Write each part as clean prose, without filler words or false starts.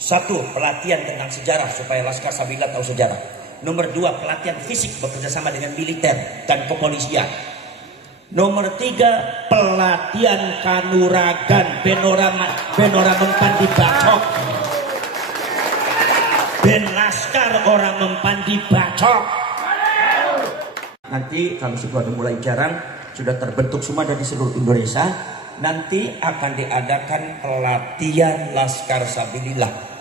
Satu, pelatihan tentang sejarah supaya Laskar Sabila tahu sejarah. Nomor dua, pelatihan fisik bekerjasama dengan militer dan kepolisian. Nomor tiga, pelatihan kanuragan benora mempan dibacok. Ben Laskar orang mempan dibacok. Nanti kalau sudah mulai jarang, sudah terbentuk semua dari seluruh Indonesia. Nanti akan diadakan pelatihan Laskar Sabilillah.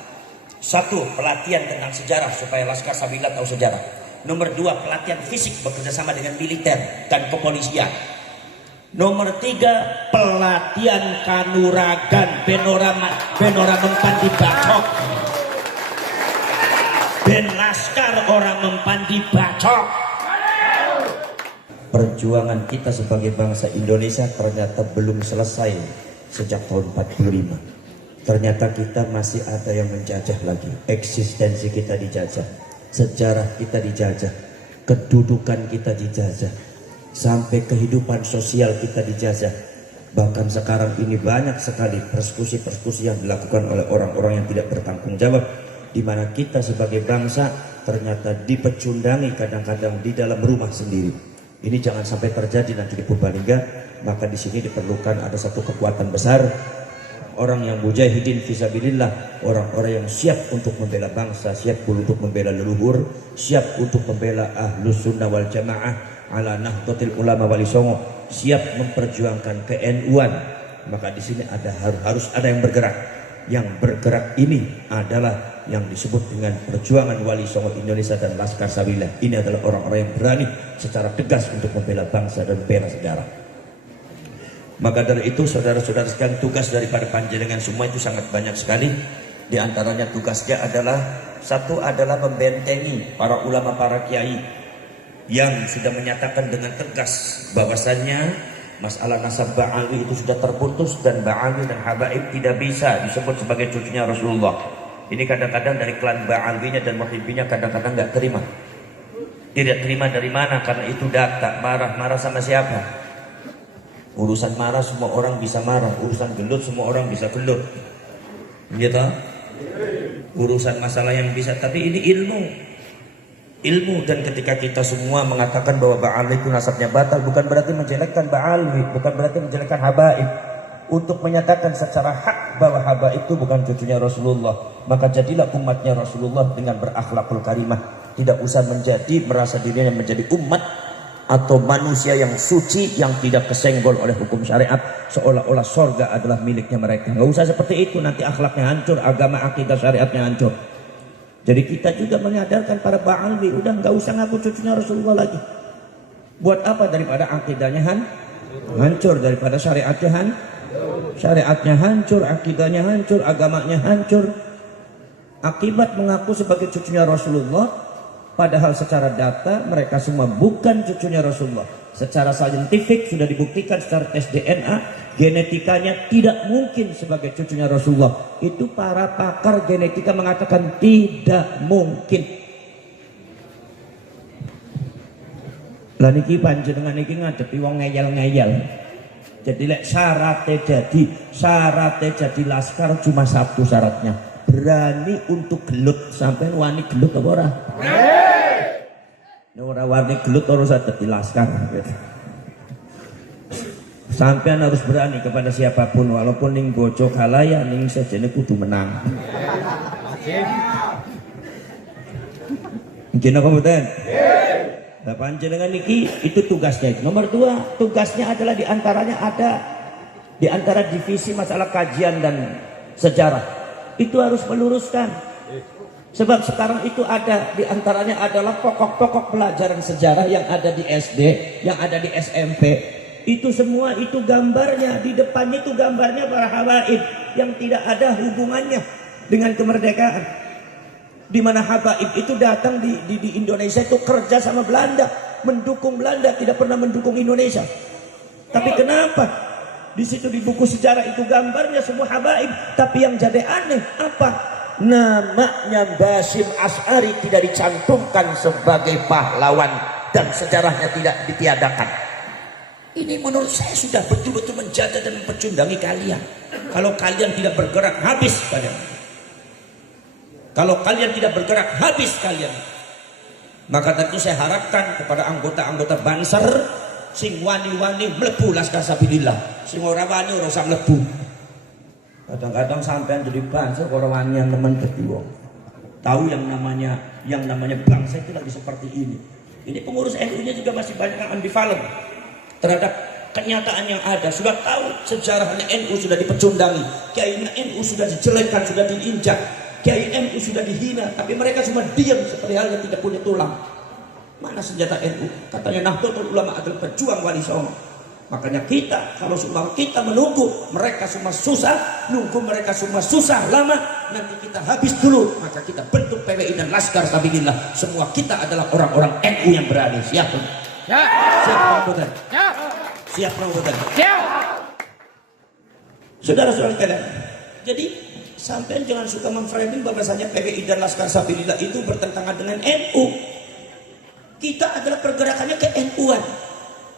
Satu, pelatihan tentang sejarah supaya Laskar Sabila tahu sejarah. Nomor dua, pelatihan fisik bekerjasama dengan militer dan kepolisian. Nomor tiga, pelatihan kanuragan benora mempan dibacok. Ben Laskar orang mempan dibacok. Perjuangan kita sebagai bangsa Indonesia ternyata belum selesai sejak tahun 45. Ternyata kita masih ada yang menjajah lagi. Eksistensi kita dijajah, sejarah kita dijajah, kedudukan kita dijajah, sampai kehidupan sosial kita dijajah. Bahkan sekarang ini banyak sekali persekusi-persekusi yang dilakukan oleh orang-orang yang tidak bertanggung jawab, di mana kita sebagai bangsa ternyata dipecundangi kadang-kadang di dalam rumah sendiri. Ini jangan sampai terjadi nanti di Purbalingga. Maka di sini diperlukan ada satu kekuatan besar, orang yang mujahidin fisabilillah, orang-orang yang siap untuk membela bangsa, siap untuk membela leluhur, siap untuk membela ahlus sunnah wal jamaah ala nahdlatul ulama wali songo, siap memperjuangkan ke-NU-an. Maka di sini harus ada yang bergerak. Yang bergerak ini adalah yang disebut dengan perjuangan Wali Songo Indonesia dan Laskar Sabila. Ini adalah orang-orang yang berani secara tegas untuk membela bangsa dan membela sejarah. Maka dari itu saudara-saudara sekalian, tugas daripada panjenengan semua itu sangat banyak sekali. Di antaranya tugasnya adalah, satu adalah membentengi para ulama, para kiai yang sudah menyatakan dengan tegas bahwasannya masalah nasab Ba'alwi itu sudah terputus, dan Ba'alwi dan Habaib tidak bisa disebut sebagai cucunya Rasulullah. Ini kadang-kadang dari klan Ba'alwinya dan Muhibbinya kadang-kadang nggak terima. Tidak terima dari mana? Karena itu data. Marah sama siapa? Urusan marah semua orang bisa marah, urusan gelut semua orang bisa gelut, gitu. Urusan masalah yang bisa, tapi ini ilmu. Dan ketika kita semua mengatakan bahwa Ba'alwi itu nasabnya batal, bukan berarti menjelekkan Ba'alwi, bukan berarti menjelekkan Habaib. Untuk menyatakan secara hak bahwa Habaib itu bukan cucunya Rasulullah, maka jadilah umatnya Rasulullah dengan berakhlakul karimah. Tidak usah merasa dirinya menjadi umat atau manusia yang suci, yang tidak kesenggol oleh hukum syariat, seolah-olah sorga adalah miliknya mereka. Nggak usah seperti itu, nanti akhlaknya hancur, agama akidah syariatnya hancur. Jadi kita juga menyadarkan para Ba'alwi, udah nggak usah ngaku cucunya Rasulullah lagi. Buat apa? Daripada akidahnya hancur, daripada syariatnya hancur, akidahnya hancur, agamanya hancur. Akibat mengaku sebagai cucunya Rasulullah, padahal secara data mereka semua bukan cucunya Rasulullah. Secara saintifik sudah dibuktikan secara tes DNA, genetikanya tidak mungkin sebagai cucunya Rasulullah. Itu para pakar genetika mengatakan tidak mungkin. Lah niki panjenengan niki ngadepi wong ngeyel-ngeyel. Jadi lek syaratnya jadi Laskar cuma satu syaratnya, berani untuk gelut. Sampai wani gelut apa ora? Ora wani gelut terus dadi Laskar. Sampean harus berani kepada siapapun, walaupun ning bojo kalaya ning sejene kudu menang. Mungkin apa mboten? Nah, panjenengan niki itu tugasnya. Nomor dua, tugasnya adalah diantaranya ada di antara divisi masalah kajian dan sejarah. Itu harus meluruskan. Sebab sekarang itu ada di antaranya adalah pokok-pokok pelajaran sejarah yang ada di SD, yang ada di SMP. Itu semua itu gambarnya, di depannya itu gambarnya para habaib yang tidak ada hubungannya dengan kemerdekaan. Di mana habaib itu datang di Indonesia itu kerja sama Belanda, mendukung Belanda, tidak pernah mendukung Indonesia. Tapi kenapa di situ di buku sejarah itu gambarnya semua habaib, tapi yang jadi aneh apa? Namanya Basim Asy'ari tidak dicantumkan sebagai pahlawan dan sejarahnya tidak ditiadakan. Ini menurut saya sudah betul-betul menjajah dan mempecundangi kalian. Kalau kalian tidak bergerak, habis kalian. Kalau kalian tidak bergerak, habis kalian. Maka tentu saya harapkan kepada anggota-anggota Banser sing wani-wani mlebu Laskar Sabilillah, sing ora wani ora usah mlebu. Kadang-kadang sampean jadi Banser ora wani nemen berdua. Tahu yang namanya bangsa itu lagi seperti ini. Ini pengurus NU-nya juga masih banyak yang ambivalen terhadap kenyataan yang ada. Sudah tahu sejarahnya NU sudah dipecundangi, kiainya NU sudah dijelekkan, sudah diinjak, kiai NU sudah dihina, tapi mereka cuma diam seperti halnya tidak punya tulang. Mana senjata NU? Katanya Nahdlatul Ulama adalah pejuang Wali Songo. Makanya kita, kalau semua kita menunggu mereka semua susah, nunggu mereka semua susah lama, nanti kita habis dulu. Maka kita bentuk PWI dan Laskar Sabilillah. Semua kita adalah orang-orang NU yang berani. Siap? Ya. Siap Rambutan? Ya. Siap Rambutan? Ya. Saudara-saudara sekalian, jadi sampai jangan suka memframing bahwasanya PWI dan Laskar Sabilillah itu bertentangan dengan NU. Kita adalah pergerakannya ke NU-an.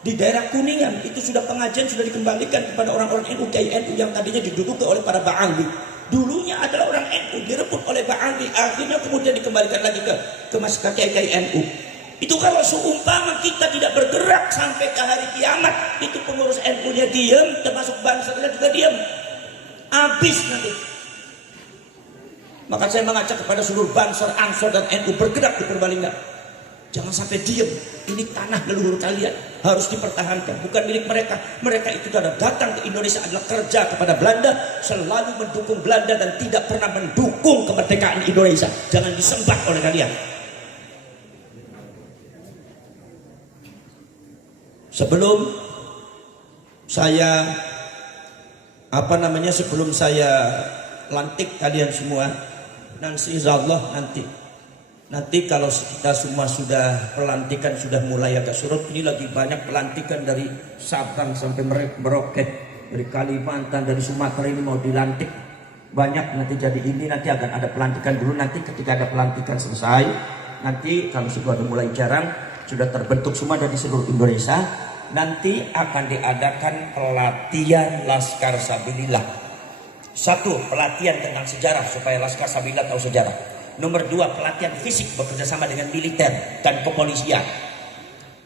Di daerah Kuningan itu sudah pengajian sudah dikembalikan kepada orang-orang NU, kiai NU yang tadinya diduduki oleh para Ba'angli. Dulunya adalah orang NU, direbut oleh Ba'angli, akhirnya kemudian dikembalikan lagi ke masyarakat kiai NU. Itu kalau seumpama kita tidak bergerak sampai ke hari kiamat, itu pengurus NU-nya diam, termasuk Bansernya juga diam. Habis nanti. Maka saya mengajak kepada seluruh Banser, Ansor dan NU bergerak di Purbalingga. Jangan sampai diam. Ini tanah leluhur kalian, harus dipertahankan, bukan milik mereka. Mereka itu sudah datang ke Indonesia adalah kerja kepada Belanda, selalu mendukung Belanda dan tidak pernah mendukung kemerdekaan Indonesia. Jangan disembah oleh kalian. Sebelum saya sebelum saya lantik kalian semua, nanti insyaallah nanti kalau kita semua sudah pelantikan sudah mulai agak surut, ini lagi banyak pelantikan dari Sabang sampai Merauke, dari Kalimantan, dari Sumatera ini mau dilantik banyak nanti. Jadi ini nanti akan ada pelantikan dulu, nanti ketika ada pelantikan selesai, nanti kalau sudah mulai jarang sudah terbentuk semua dari seluruh Indonesia, nanti akan diadakan pelatihan Laskar Sabilillah. Satu, pelatihan tentang sejarah supaya Laskar Sabilillah tahu sejarah. Nomor 2, pelatihan fisik bekerja sama dengan militer dan kepolisian.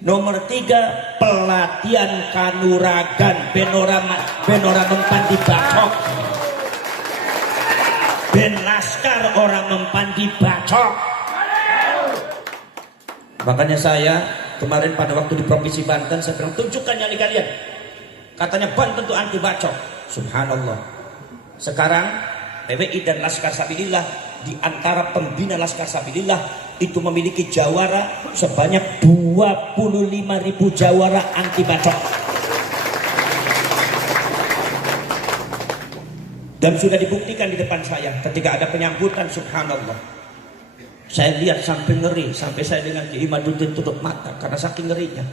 Nomor 3, pelatihan kanuragan benora mempan dibacok. Ben Laskar orang mempan dibacok. Makanya saya kemarin pada waktu di Provinsi Banten saya bilang, tunjukkan nyali kalian. Katanya Banten itu anti bacok. Subhanallah. Sekarang PWI dan Laskar Sabilillah di antara pembina Laskar Sabilillah itu memiliki jawara sebanyak 25.000 jawara anti bacok. Dan sudah dibuktikan di depan saya ketika ada penyambutan. Subhanallah, saya lihat sampai ngeri, sampai saya dengan Kiai Imaduddin tutup mata karena saking ngerinya.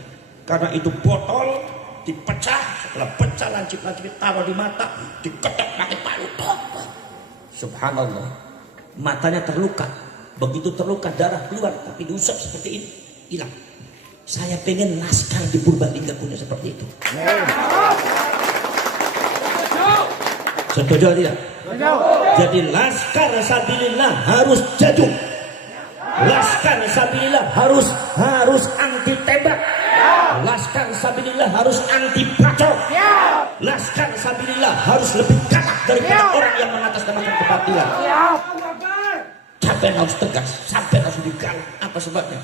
Karena itu botol dipecah, setelah pecah lancip-lancip taruh di mata, diketok pakai palu. Subhanallah, matanya terluka. Begitu terluka darah keluar, tapi diusap seperti ini, hilang. Saya pengen Laskar di Purbalingga punya seperti itu. Setuju tidak? Jadi Laskar Sabilillah harus jatuh. Laskar Sabilillah harus anti tembak. Laskar Sabilillah harus anti bacok. Laskar Sabilillah harus lebih galak daripada orang yang mengatasnamakan kebatilan. Sampai harus tegas, sampai harus digalak. Apa sebabnya?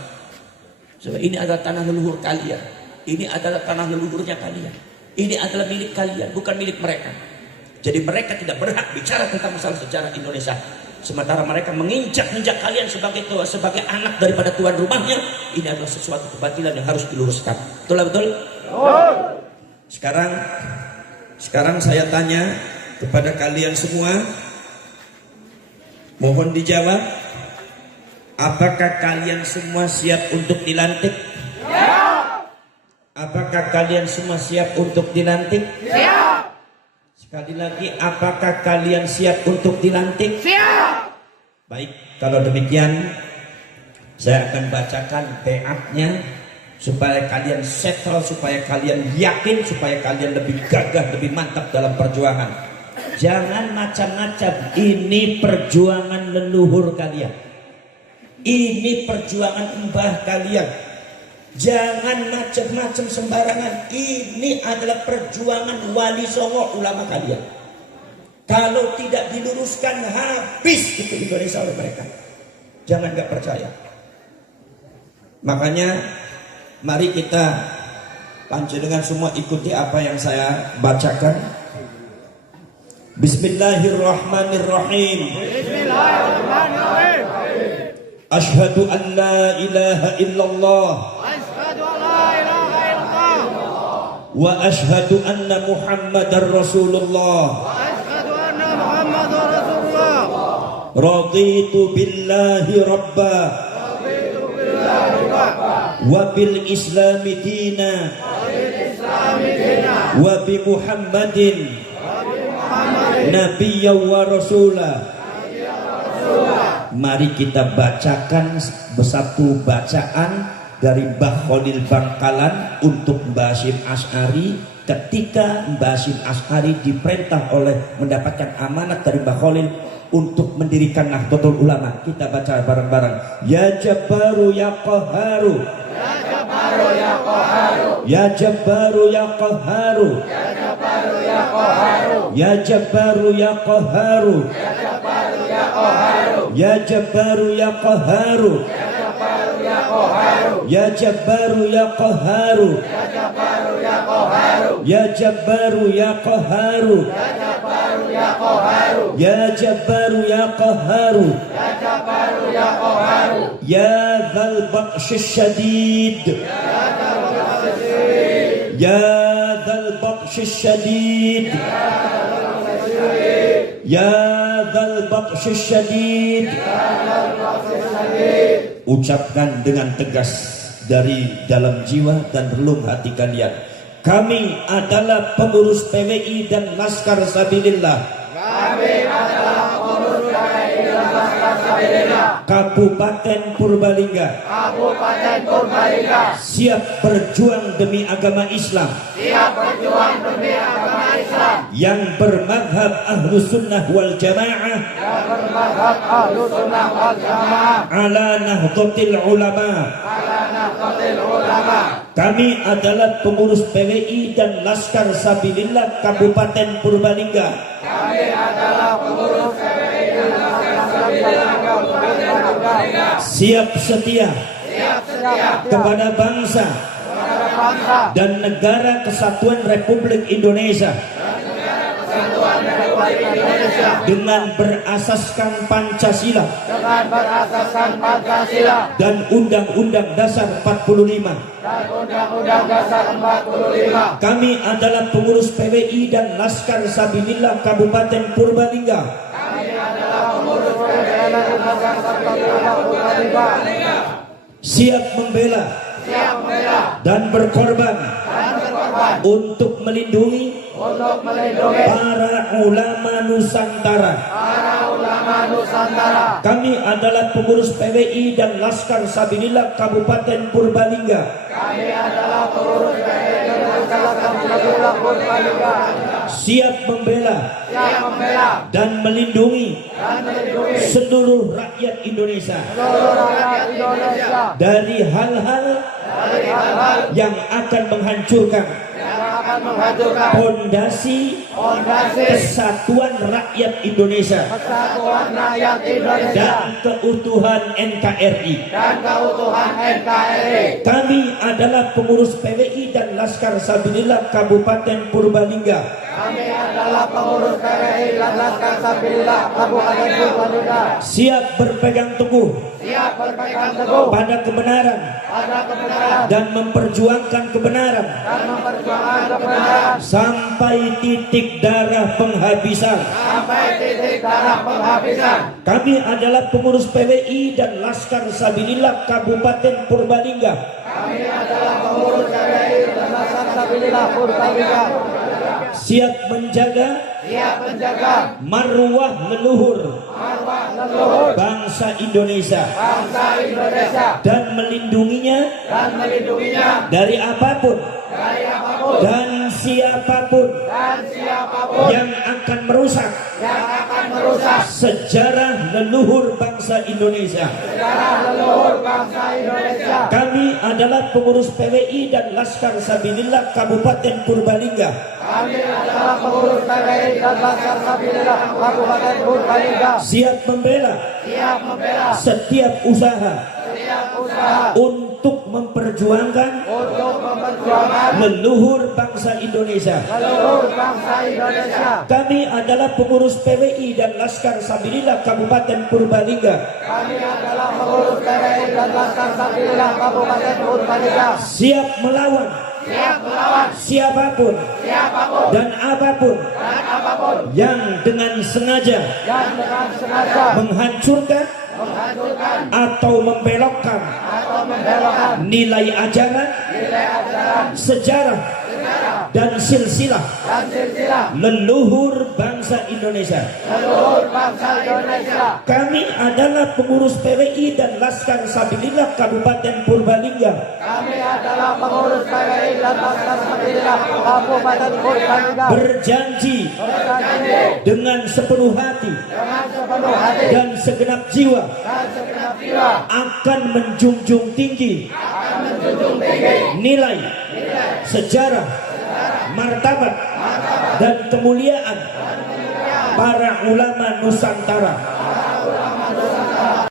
Sebab ini adalah tanah leluhur kalian. Ini adalah tanah leluhurnya kalian. Ini adalah milik kalian, bukan milik mereka. Jadi mereka tidak berhak bicara tentang masalah sejarah Indonesia. Sementara mereka menginjak-injak kalian sebagai anak daripada tuan rumahnya. Ini adalah sesuatu kebatilan yang harus diluruskan. Betul? Sekarang saya tanya kepada kalian semua, mohon dijawab, apakah kalian semua siap untuk dilantik? Ya. Apakah kalian semua siap untuk dilantik? Siap. Sekali lagi, apakah kalian siap untuk dilantik? Siap. Baik, kalau demikian saya akan bacakan BA-nya supaya kalian settle, supaya kalian yakin, supaya kalian lebih gagah, lebih mantap dalam perjuangan. Jangan macam-macam. Ini perjuangan leluhur kalian. Ini perjuangan mbah kalian. Jangan macam-macam sembarangan. Ini adalah perjuangan wali songo ulama kalian. Kalau tidak diluruskan, habis itu Indonesia oleh mereka. Jangan gak percaya. Makanya mari kita panjenengan semua ikuti apa yang saya bacakan. Bismillahirrahmanirrahim. Bismillahirrahmanirrahim. Asyhadu an la ilaha illallah. Asyhadu an la ilaha illallah. Wa asyhadu anna Muhammadar Rasulullah. Wa asyhadu anna Muhammadar Rasulullah. Raditu billahi rabba. Raditu billahi rabba. Wa bil islami dina. Wa bil islami dina. Wa bi Muhammadin. Nabiyya wa rasulah. Mari kita bacakan satu bacaan dari Mbah Khalil Bangkalan untuk Mbah Hasyim Asy'ari ketika Mbah Hasyim Asy'ari diperintah oleh mendapatkan amanat dari Mbah Khalil untuk mendirikan Nahdlatul Ulama. Kita baca bareng-bareng. Ya Jabbaru ya Qahharu. Ya Jabbaru ya Qahharu. Ya Jabbaru ya Qahharu. Ya Jabbaru ya Qahharu. Ya Jabbaru ya Qahharu. Ya Jabbaru ya Qahharu. Ya Jabbaru ya Qahharu. Ya Jabbaru ya Qahharu. Ya Jabbaru ya Qahharu. Ya Dzal Batsyis Syadid. Ya Dzal Batsyis Syadid. Ya Dzal Batsyis Syadid. Ucapkan dengan tegas dari dalam jiwa dan relung hati kalian. Kami adalah pengurus PWI dan Laskar Sabilillah. Kami adalah pengurus PWI dan Laskar Sabilillah. Kabupaten Purbalingga. Kabupaten Purbalingga. Siap berjuang demi agama Islam. Siap berjuang demi agama Islam. Yang bermadhab Ahlus Sunnah wal Jamaah. Yang bermadhab Ahlus Sunnah wal Jamaah. Ala Nahdlatul Ulama. Ala Nahdlatul Ulama. Kami adalah pengurus PWI dan Laskar Sabilillah Kabupaten Purbalingga. Kami adalah pengurus PWI dan Laskar Sabilillah Kabupaten Purbalingga. Siap setia. Siap setia kepada bangsa dan negara kesatuan Republik Indonesia. Dengan berasaskan Pancasila. Dengan berasaskan Pancasila. Dan Undang-Undang Dasar 45. Dan Undang-Undang Dasar 45. Kami adalah pengurus PWI dan Laskar Sabilillah Kabupaten Purbalingga. Kami adalah pengurus PWI dan Laskar Sabilillah Purbalingga. Siap membela. Siap membela. Dan berkorban. Dan berkorban. Untuk melindungi para ulama Nusantara. Para ulama Nusantara. Kami adalah pengurus PWI dan Laskar Sabilillah Kabupaten Purbalingga. Kami adalah pengurus PWI dan Laskar Sabilillah Purbalingga. Siap membela. Siap membela. Dan melindungi. Dan melindungi seluruh rakyat Indonesia. Seluruh rakyat Indonesia. Dari hal-hal yang akan menghancurkan fondasi kesatuan rakyat Indonesia dan keutuhan NKRI. Kami adalah pengurus PWI dan Laskar Sabilillah Kabupaten Purbalingga. Kami adalah pengurus PWI dan Laskar Sabilillah Kabupaten Purbalingga. Siap berpegang teguh. Siap berpegang teguh pada kebenaran. Dan memperjuangkan kebenaran. Sampai titik darah penghabisan. Kami adalah pengurus PWI dan Laskar Sabilillah Kabupaten Purbalingga. Kami adalah pengurus PWI dan Laskar Sabilillah Purbalingga. Siap menjaga marwah leluhur bangsa Indonesia dan melindunginya dari apapun dan siapapun yang akan merusak sejarah leluhur bangsa Indonesia. Kami adalah pengurus PWI dan Laskar Sabilillah Kabupaten Purbalingga. Siap membela setiap usaha untuk memperjuangkan leluhur bangsa Indonesia. Kami adalah pengurus PWI dan Laskar Sabilillah Kabupaten Purbalingga. Siap melawan siapapun dan apapun yang dengan sengaja menghancurkan atau membelokkan nilai ajaran, sejarah dan silsilah leluhur bangsa Indonesia. Kami adalah pengurus PWI dan Laskar Sabilillah Kabupaten Purbalingga. Berjanji dengan sepenuh hati dan segenap jiwa akan menjunjung tinggi nilai, sejarah, martabat dan kemuliaan para ulama Nusantara.